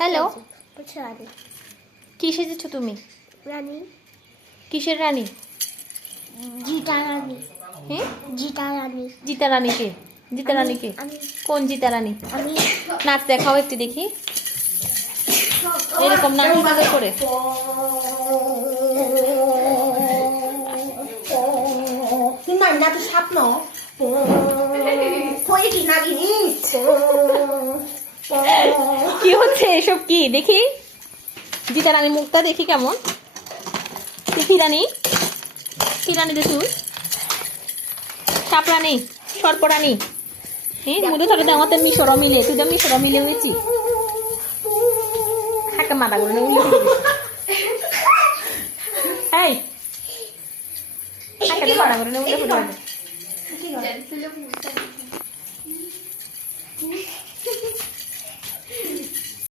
Hello, কি সেজেছো তুমি? রানী। কিসের রানী? জিতা রানী। হ্যাঁ, জিতা রানী। জিতা রানীকে? জিতা রানীকে? আমি কোন জিতা রানী? আমি নাচ দেখাও একটু দেখি। এরকম নাচ কিভাবে করে? না তো স্বপ্ন কি নাগিনি কি হচ্ছে এসব? কি দেখি জিতা রানীর মুখটা দেখি কেমন। কি রানী? কি রানী দেখুন? সাপ রানী, সর্প রানী। হ্যাঁ, মুদে ধরে আমাতে মিশর মিলে, তুই তো মিশর মিলে হয়েছি। হাঁকা মাথা করে এই হাঁকা মাথা করে উল্টে